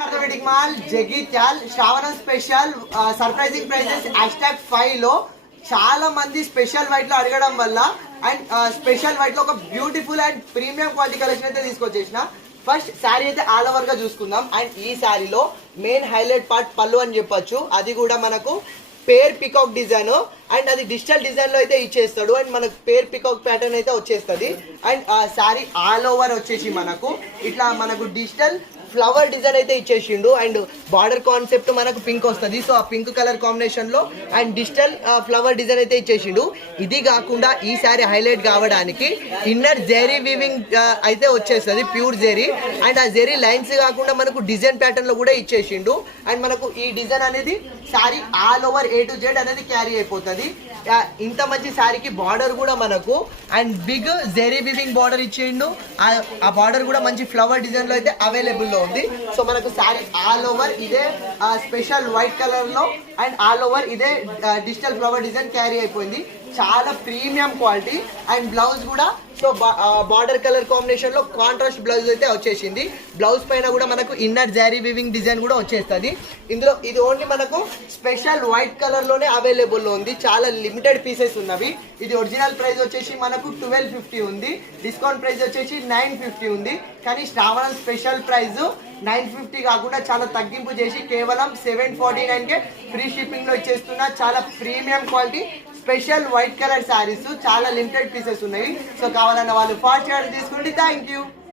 Orthopaedic mall Jagtial శ్రావణం special surprising prices #5 లో చాలా మంది స్పెషల్ వైట్ లో అడగడం వల్ల అండ్ స్పెషల్ వైట్ లో ఒక beautiful and premium quality collection అయితే తీసుకొచ్చేసిన. ఫస్ట్ శారీ అయితే ఆల్ ఓవర్ గా చూసుకుందాం. అండ్ ఈ శారీలో మెయిన్ హైలైట్ పార్ట్ పళ్ళు అని చెప్పొచ్చు. అది కూడా మనకు పేర్ పికాక్ డిజైన్ అండ్ అది డిజిటల్ డిజైన్ లో అయితే ఇచ్చేస్తాడు. అండ్ మనకు పేర్ పికాక్ ప్యాటర్న్ అయితే వచ్చేస్తుంది. అండ్ ఆ శారీ ఆల్ ఓవర్ వచ్చేసి మనకు ఇట్లా మనకు డిజిటల్ ఫ్లవర్ డిజైన్ అయితే ఇచ్చేసిండు. అండ్ బార్డర్ కాన్సెప్ట్ మనకు పింక్ వస్తుంది. సో ఆ పింక్ కలర్ కాంబినేషన్ లో అండ్ డిజిటల్ ఫ్లవర్ డిజైన్ అయితే ఇచ్చేసిండు. ఇది కాకుండా ఈ శారీ హైలైట్ కావడానికి ఇన్నర్ జెరీ వీవింగ్ అయితే వచ్చేస్తుంది, ప్యూర్ జెరీ. అండ్ ఆ జెరీ లైన్స్ కాకుండా మనకు డిజైన్ ప్యాటర్న్ లో కూడా ఇచ్చేసిండు. అండ్ మనకు ఈ డిజైన్ అనేది sari all over A to Z అనేది క్యారీ అయిపోతుంది. ఇంత మంచి శారీకి బార్డర్ కూడా మనకు and big zari weaving border ఇచ్చిండు. ఆ బార్డర్ కూడా మంచి ఫ్లవర్ డిజైన్ లో అయితే అవైలబుల్ లో ఉంది. సో మనకు శారీ ఆల్ ఓవర్ ఇదే స్పెషల్ వైట్ కలర్ లో అండ్ ఆల్ ఓవర్ ఇదే డిజిటల్ ఫ్లవర్ డిజైన్ క్యారీ అయిపోయింది. చాలా ప్రీమియం క్వాలిటీ. అండ్ బ్లౌజ్ కూడా సో బార్డర్ కలర్ కాంబినేషన్ లో కాంట్రాస్ట్ బ్లౌజ్ అయితే వచ్చేసింది. బ్లౌజ్ పైన కూడా మనకు ఇన్నర్ జారీ వివింగ్ డిజైన్ కూడా వచ్చేస్తుంది. ఇందులో ఇది ఓన్లీ మనకు స్పెషల్ వైట్ కలర్ లోనే అవైలబుల్ లో ఉంది. చాలా లిమిటెడ్ పీసెస్ ఉన్నవి. ఇది ఒరిజినల్ ప్రైస్ వచ్చేసి మనకు 1250 ఉంది. డిస్కౌంట్ ప్రైస్ వచ్చేసి 950 ఉంది. కానీ శ్రావణం స్పెషల్ ప్రైస్ 950 కాకుండా చాలా తగ్గింపు చేసి కేవలం 749 కే ఫ్రీ షిప్పింగ్ లో ఇచ్చేస్తున్నా. చాలా premium quality special white colour saris, చాలా లిమిటెడ్ పీసెస్ ఉన్నాయి. సో కావాలన్న వాళ్ళు ఫాస్ట్ తీసుకుంటే థ్యాంక్ యూ.